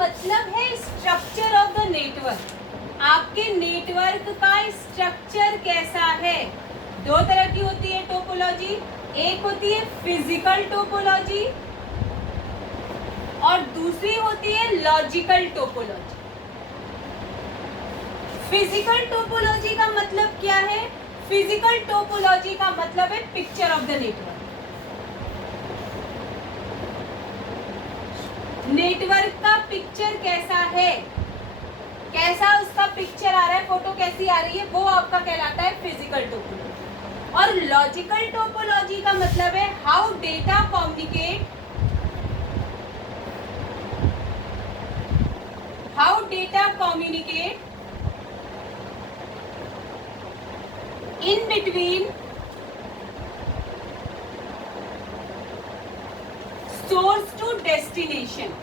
मतलब है structure of the network. आपके नेटवर्क का स्ट्रक्चर कैसा है। दो तरह की होती है टोपोलॉजी, एक होती है फिजिकल टोपोलॉजी और दूसरी होती है लॉजिकल टोपोलॉजी। फिजिकल टोपोलॉजी का मतलब क्या है? फिजिकल टोपोलॉजी का मतलब है picture of the network. Network का पिक्चर कैसा है, कैसा उसका पिक्चर आ रहा है, फोटो कैसी आ रही है, वो आपका कहलाता है फिजिकल टोपोलॉजी। और लॉजिकल टोपोलॉजी का मतलब है how data communicate, how data communicate in between source to destination।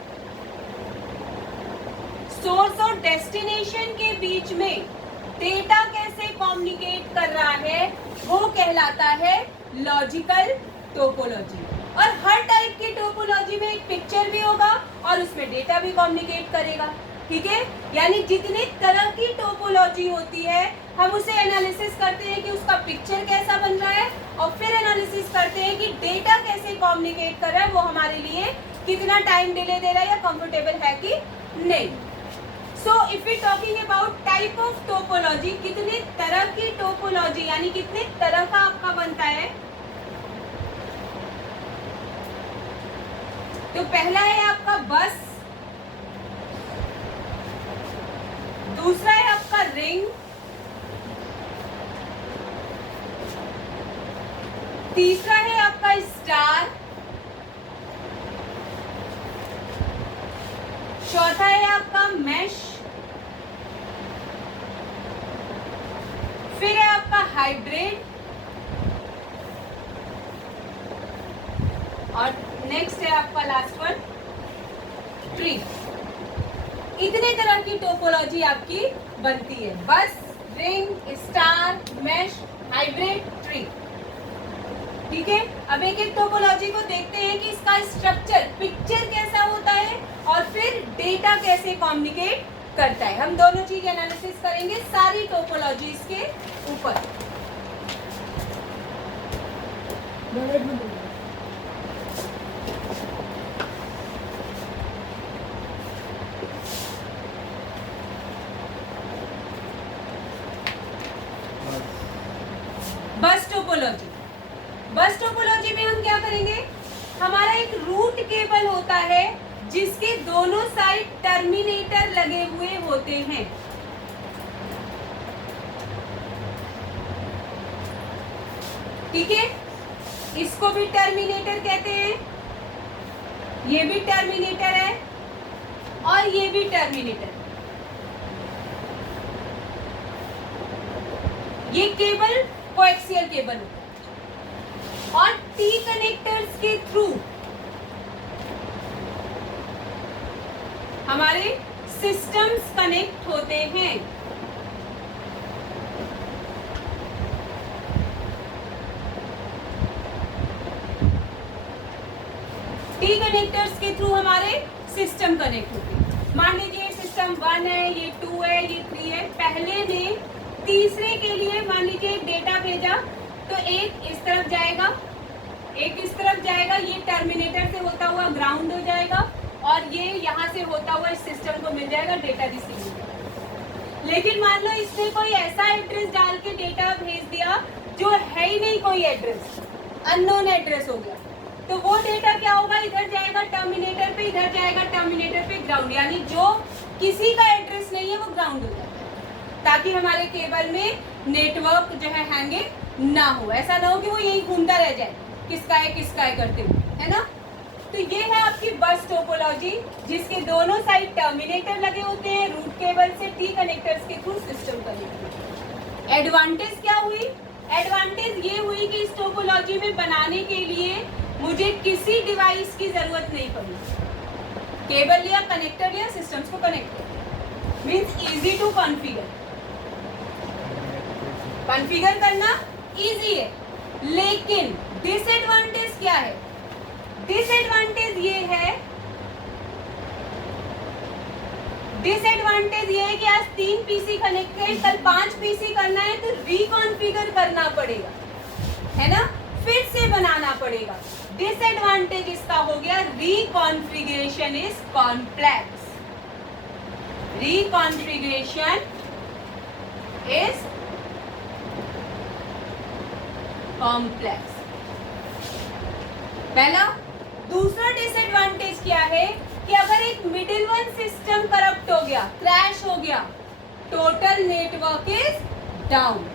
Source और डेस्टिनेशन के बीच में डेटा कैसे कम्युनिकेट कर रहा है वो कहलाता है लॉजिकल टोपोलॉजी। और हर टाइप की टोपोलॉजी में एक पिक्चर भी होगा और उसमें डेटा भी कम्युनिकेट करेगा, ठीक है। यानी जितने तरह की टोपोलॉजी होती है हम उसे एनालिसिस करते हैं कि उसका पिक्चर कैसा बन रहा है और फिर एनालिसिस करते हैं कि डेटा कैसे कम्युनिकेट कर रहा है, वो हमारे लिए कितना टाइम डिले दे रहा है या कंफर्टेबल है कि नहीं। So if you talking about type of topology, कितने तरह की टोपोलॉजी यानी कितने तरह का आपका बनता है, तो पहला है आपका बस, दूसरा है आपका रिंग, तीसरा है आपका स्टार, चौथा है आपका मैश, फिर है आपका हाइब्रिड और नेक्स्ट है आपका लास्ट वन ट्री। इतने तरह की टोपोलॉजी आपकी बनती है, bus, ring, star, mesh, hybrid, tree, ठीक है। अब एक एक टोपोलॉजी को देखते हैं कि इसका स्ट्रक्चर, पिक्चर कैसा होता है और फिर डेटा कैसे कम्युनिकेट करता है। हम दोनों चीज एनालिसिस करेंगे सारी टोपोलॉजीज के ऊपर। बस टोपोलॉजी, बस टोपोलॉजी में हम क्या करेंगे, हमारा एक रूट केबल होता है जिसके दोनों साइड टर्मिनेटर लगे हुए होते हैं, ठीक है। इसको भी टर्मिनेटर कहते हैं, ये भी टर्मिनेटर है और ये भी टर्मिनेटर। ये केबल कोएक्सियल केबल होता है और टी कनेक्टर्स के थ्रू हमारे सिस्टम्स कनेक्ट होते हैं। टी कनेक्टर्स के थ्रू हमारे सिस्टम कनेक्ट होते हैं। मान लीजिए सिस्टम 1 है, ये 2 है, ये 3 है। पहले ने तीसरे के लिए मान लीजिए एक डेटा भेजा, तो एक इस तरफ जाएगा, एक इस तरफ जाएगा, ये टर्मिनेटर से होता हुआ ग्राउंड हो जाएगा और ये यहाँ से होता हुआ इस सिस्टम को मिल जाएगा डेटा रिसीव हो जाएगा। लेकिन मान लो इसने कोई ऐसा एड्रेस डाल के डेटा भेज दिया जो है ही नहीं कोई एड्रेस, अननोन एड्रेस हो गया, तो वो डेटा क्या होगा, इधर जाएगा टर्मिनेटर पे, इधर जाएगा टर्मिनेटर पे ग्राउंड, यानी जो किसी का एड्रेस नहीं है वो ग्राउंड हो जाता है, ताकि हमारे केबल में नेटवर्क जो है हैंगिंग ना हो। ऐसा ना हो कि वो यही घूमता रह जाए किसका है करते हुए, है ना। तो ये है आपकी बस टोपोलॉजी जिसके दोनों साइड टर्मिनेटर लगे होते हैं, रूट केबल से टी कनेक्टर्स के थ्रू सिस्टम कनेक्ट। एडवांटेज क्या हुई, एडवांटेज ये हुई कि इस टोपोलॉजी में बनाने के लिए मुझे किसी डिवाइस की जरूरत नहीं पड़ी, केबल लिया, कनेक्टर लिया, सिस्टम्स को कनेक्ट किया, means easy to configure, configure करना इजी है। लेकिन डिसएडवांटेज क्या है, डिसएडवांटेज ये है डिसएडवांटेज ये है कि आज 3 पीसी कनेक्ट है, कल 5 पीसी करना है तो रिकॉन्फिगर करना पड़ेगा, है ना, फिर से बनाना पड़ेगा। डिसएडवांटेज इसका हो गया रिकॉन्फिगरेशन इज कॉम्प्लेक्स, रिकॉन्फिगरेशन इज कॉम्प्लेक्स, पहला। दूसरा डिसएडवांटेज क्या है कि अगर एक मिडिल वन सिस्टम करप्ट हो गया, क्रैश हो गया, टोटल नेटवर्क इज डाउन,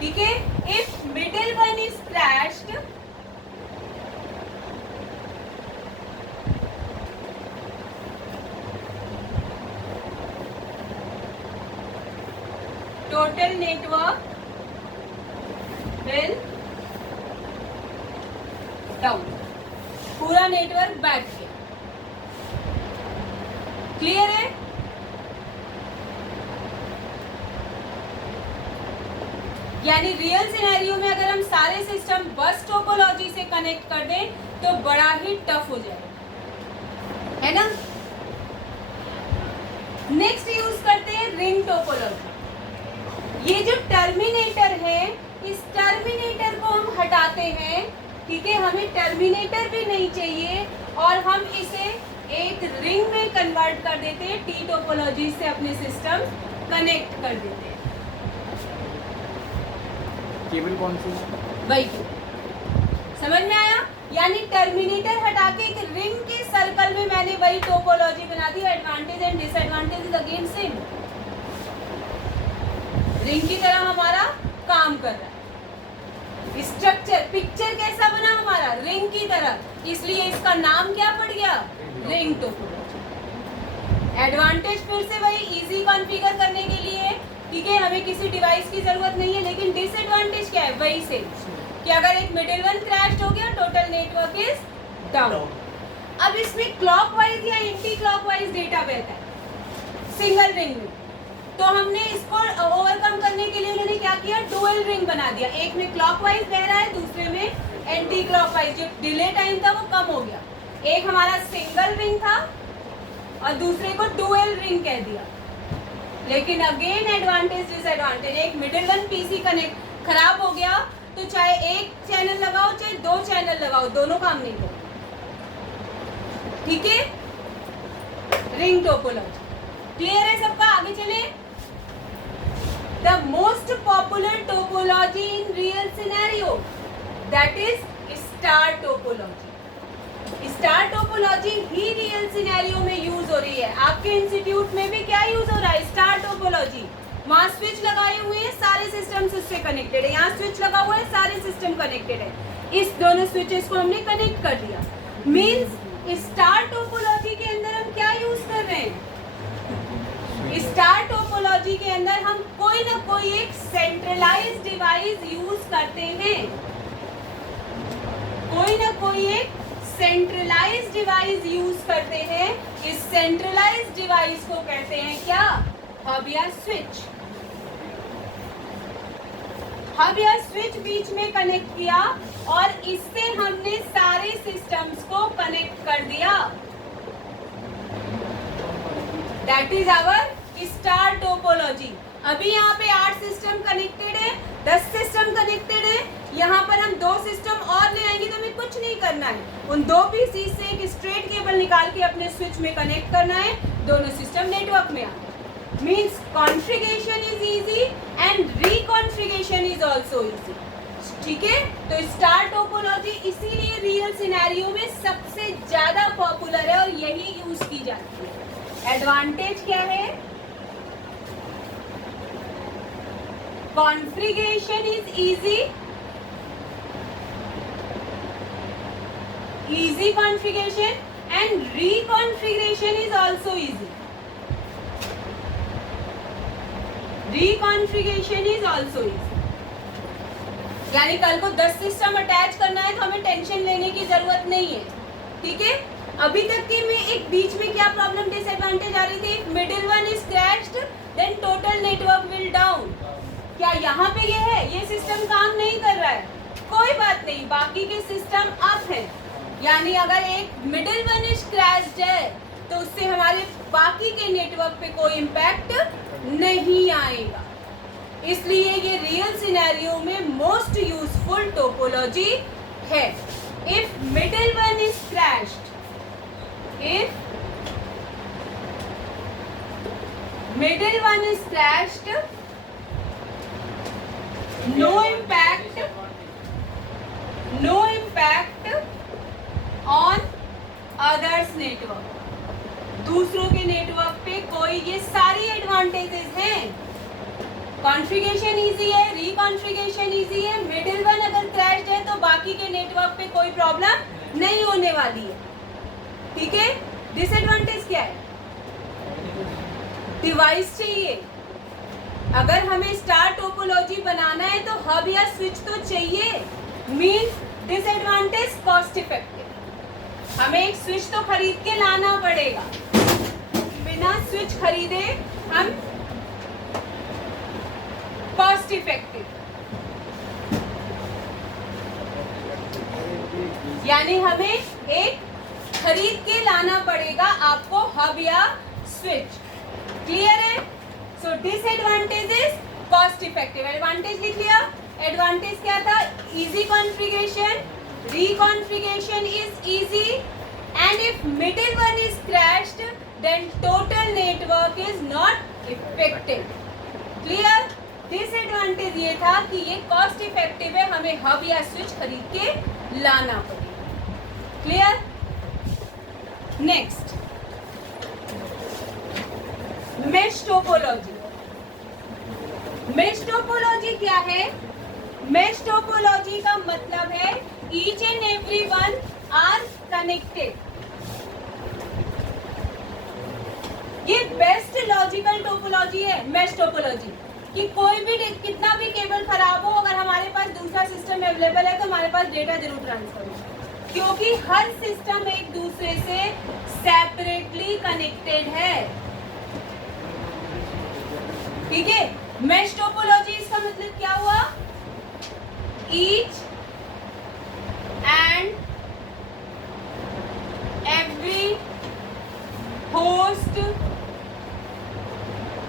ठीक है। If middle one is crashed, total network will down, पूरा नेटवर्क बैठ गया। क्लियर है? यानी रियल सिनेरियो में अगर हम सारे सिस्टम बस टोपोलॉजी से कनेक्ट कर दें तो बड़ा ही टफ हो जाएगा, है ना। नेक्स्ट यूज करते हैं रिंग टोपोलॉजी। ये जो टर्मिनेटर है, इस टर्मिनेटर को हम हटाते हैं, ठीक है, हमें टर्मिनेटर भी नहीं चाहिए और हम इसे एक रिंग में कन्वर्ट कर देते हैं, टी टोपोलॉजी से अपने सिस्टम कनेक्ट कर देते हैं। केबल कौन सी? वही समझ में आया? यानी टर्मिनेटर हटा के एक रिंग के सर्कल में मैंने वही टोपोलॉजी बना दी। Advantage and disadvantage is again same, ring की तरह हमारा काम कर रहा है। स्ट्रक्चर पिक्चर कैसा बना हमारा, रिंग की तरह, इसलिए इसका नाम क्या पड़ गया, रिंग टोपोलॉजी। एडवांटेज फिर से वही, इजी कॉन्फ़िगर करने के लिए, ठीक है, हमें किसी डिवाइस की जरूरत नहीं है। लेकिन डिसएडवांटेज क्या है, वही से कि अगर एक मिडिल वन क्रैश हो गया, टोटल नेटवर्क इज डाउन। अब इसमें क्लॉकवाइज या एंटी क्लॉकवाइज डेटा बहता है सिंगल रिंग में, तो हमने इसको ओवरकम करने के लिए मैंने क्या किया, डुअल रिंग बना दिया। एक में क्लॉकवाइज बह रहा है, दूसरे में एंटी क्लॉकवाइज। जो डिले टाइम था वो कम हो गया। एक हमारा सिंगल रिंग था और दूसरे को डुअल रिंग कह दिया। लेकिन अगेन एडवांटेज डिसएडवांटेज, एक मिडिल वन पीसी कनेक्ट खराब हो गया तो चाहे एक चैनल लगाओ चाहे 2 चैनल लगाओ, दोनों काम नहीं करें, ठीक है। रिंग टोपोलॉजी क्लियर है सबका? आगे चले। The most popular topology in real scenario, that is star topology. Star topology he real scenario में यूज हो रही है। आपके इंस्टीट्यूट में भी क्या यूज हो रहा है, स्टार टोपोलॉजी। वहाँ स्विच लगाए हुए हैं, सारे सिस्टम उससे कनेक्टेड है। यहाँ स्विच लगा हुआ है, सारे सिस्टम कनेक्टेड है। इस दोनों स्विचेस को हमने कनेक्ट कर दिया। मीन्स स्टार टोपोलॉजी के अंदर हम क्या यूज कर रहे हैं, स्टार टोपोलॉजी के अंदर हम कोई ना कोई एक सेंट्रलाइज्ड डिवाइस यूज करते हैं। कोई ना कोई एक सेंट्रलाइज्ड डिवाइस यूज करते हैं। इस सेंट्रलाइज्ड डिवाइस को कहते हैं क्या, हब या स्विच। हब या स्विच बीच में कनेक्ट किया और इससे हमने सारे सिस्टम्स को कनेक्ट कर दिया। That is our star topology. अभी यहाँ पे 8 सिस्टम कनेक्टेड है, 10 सिस्टम कनेक्टेड है। यहाँ पर हम 2 सिस्टम और ले आएंगे तो हमें कुछ नहीं करना है। उन 2 पीसी से एक स्ट्रेट केबल निकाल के अपने स्विच में कनेक्ट करना है, दोनों सिस्टम नेटवर्क में आ। Means configuration is easy and reconfiguration is also easy, ठीक है। तो स्टार टोपोलॉजी इसीलिए रियल सिनेरियो में सबसे ज्यादा पॉपुलर है और यही यूज की जाती है। एडवांटेज क्या है, configuration is easy configuration and reconfiguration is also easy. Reconfiguration is also easy. यानी कल को 10 सिस्टम अटैच करना है तो हमें टेंशन लेने की जरूरत नहीं है, ठीक है। अभी तक की में एक बीच में क्या प्रॉब्लम डिसएडवांटेज आ रही थी, middle one is crashed then total network will down. क्या यहाँ पे ये है, ये सिस्टम काम नहीं कर रहा है, कोई बात नहीं, बाकी के सिस्टम अप है। यानी अगर एक मिडिल वन इज क्रैश्ड है तो उससे हमारे बाकी के नेटवर्क पे कोई इम्पैक्ट नहीं आएगा। इसलिए ये रियल सिनेरियो में मोस्ट यूजफुल टोपोलॉजी है। If middle one is crashed, if middle one is crashed, no impact on others network, दूसरों के नेटवर्क पे कोई, ये सारी एडवांटेजेस हैं। कॉन्फ़िगरेशन इजी है, रिकॉन्फ़िगरेशन इजी है, मिडिल वन अगर क्रैश्ड है तो बाकी के नेटवर्क पे कोई प्रॉब्लम नहीं होने वाली है। ठीक है, डिसएडवांटेज क्या है? डिवाइस चाहिए। अगर हमें स्टार टोपोलॉजी बनाना है तो हब या स्विच तो चाहिए। मीन्स डिसएडवांटेज कॉस्ट इफेक्टिव, हमें एक स्विच तो खरीद के लाना पड़ेगा। बिना स्विच खरीदे हम कॉस्ट इफेक्टिव, यानी हमें एक खरीद के लाना पड़ेगा आपको हब या स्विच। क्लियर है? So disadvantages cost effective. Advantage लिख लिया। एडवांटेज क्या था? Easy configuration, reconfiguration is easy, and if middle one is crashed then total network is not effective. Clear? Disadvantage ये था कि ये कॉस्ट इफेक्टिव है, हमें हब या स्विच खरीद के लाना पड़ेगा। Clear? Next, mesh topology. Mesh topology क्या है? मेश टोपोलॉजी का मतलब है each and every one are connected. ये बेस्ट लॉजिकल टोपोलॉजी है मेश टोपोलॉजी, कि कोई भी कितना भी केबल खराब हो, अगर हमारे पास दूसरा सिस्टम अवेलेबल है तो हमारे पास डेटा जरूर ट्रांसफर हो, क्योंकि हर सिस्टम एक दूसरे से सेपरेटली कनेक्टेड है। ठीक है, मेश टोपोलॉजी इसका मतलब क्या हुआ? Each and every host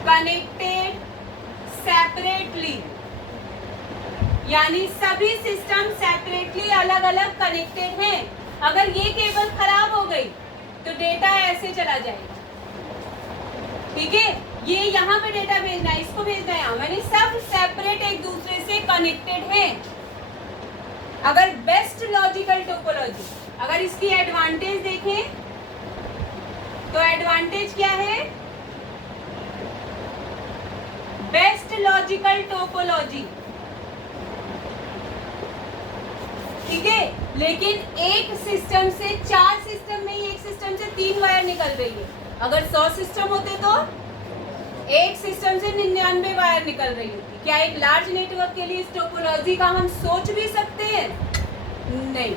connected separately, यानी सभी सिस्टम सेपरेटली अलग अलग कनेक्टेड हैं। अगर ये केबल खराब हो गई तो डेटा ऐसे चला जाएगा। ठीक है, ये यहाँ पे डेटा भेजना है, इसको भेजना है यहाँ, यानी सब सेपरेट एक दूसरे से कनेक्टेड हैं। अगर बेस्ट लॉजिकल टोपोलॉजी, अगर इसकी एडवांटेज देखें तो एडवांटेज क्या है? Best logical topology. ठीक है, लेकिन एक सिस्टम से, 4 सिस्टम में ही एक सिस्टम से 3 वायर निकल रही है। अगर 100 सिस्टम होते तो एक सिस्टम से 99 वायर निकल रही होती। क्या एक लार्ज नेटवर्क के लिए इस टोपोलॉजी का हम सोच भी सकते हैं? नहीं।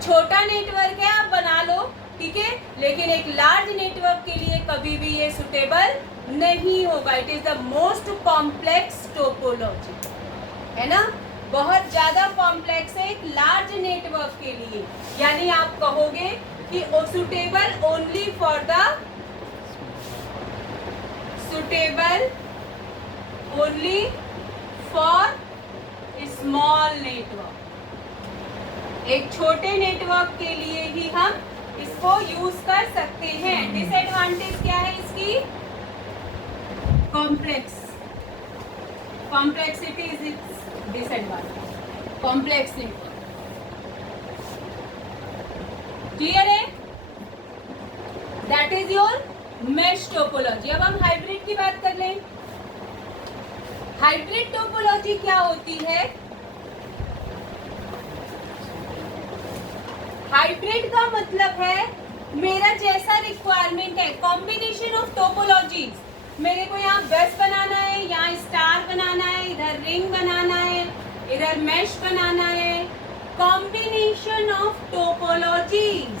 छोटा नेटवर्क है, आप बना लो, ठीक है, लेकिन एक लार्ज नेटवर्क के लिए कभी भी ये सुटेबल नहीं होगा। It is the most complex topology, है ना, बहुत ज्यादा कॉम्प्लेक्स है एक लार्ज नेटवर्क के लिए। यानी आप कहोगे कि suitable only for the small network. एक छोटे नेटवर्क के लिए ही हम इसको यूज कर सकते हैं। डिसएडवांटेज क्या है इसकी? Complexity is its disadvantage. Complex network, clear है? That is your mesh topology. अब हम हाइब्रिड की बात कर लें। हाइब्रिड टोपोलॉजी क्या होती है? हाइब्रिड का मतलब है मेरा जैसा रिक्वायरमेंट है, कॉम्बिनेशन ऑफ टोपोलॉजीज। मेरे को यहाँ बस बनाना है, यहाँ स्टार बनाना है, इधर रिंग बनाना है, इधर मैश बनाना है। Combination of topologies,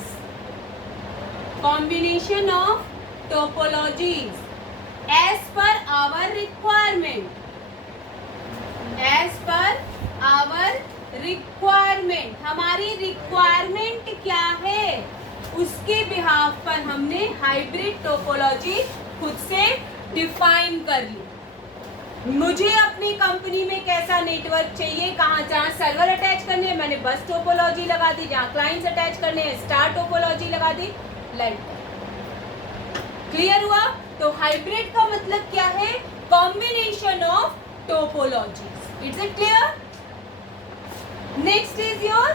combination of topologies as per our requirement, as per our requirement. हमारी रिक्वायरमेंट क्या है उसके बिहाफ पर हमने हाइब्रिड टोपोलॉजी खुद से डिफाइन कर ली। मुझे अपनी कंपनी में कैसा नेटवर्क चाहिए, कहाँ जहाँ सर्वर अटैच करने हैं मैंने बस टोपोलॉजी लगा दी, जहाँ क्लाइंट्स अटैच करने हैं स्टार टोपोलॉजी लगा दी, लाइक। क्लियर हुआ? तो हाइब्रिड का मतलब क्या है? Combination of topologies. It's it clear? Next is your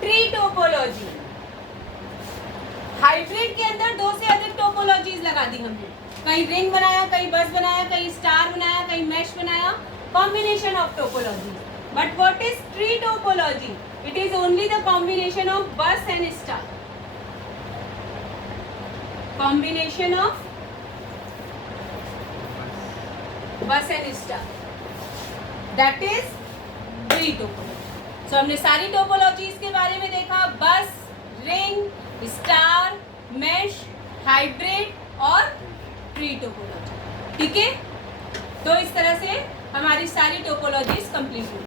tree topology. Hybrid के अंदर 2 से अधिक टोपोलॉजीज लगा दी हमने, कहीं रिंग बनाया, कहीं बस बनाया, कहीं स्टार बनाया, कहीं मैश बनाया, combination of topology. But what is tree topology? It is only the combination of bus and star, combination of bus and star, that is tree topology. So हमने सारी टोपोलॉजीज के बारे में देखा, bus, ring, star, mesh, hybrid और tree topology. ठीक है, तो इस तरह से हमारी सारी टोपोलॉजीज कंप्लीट हुई।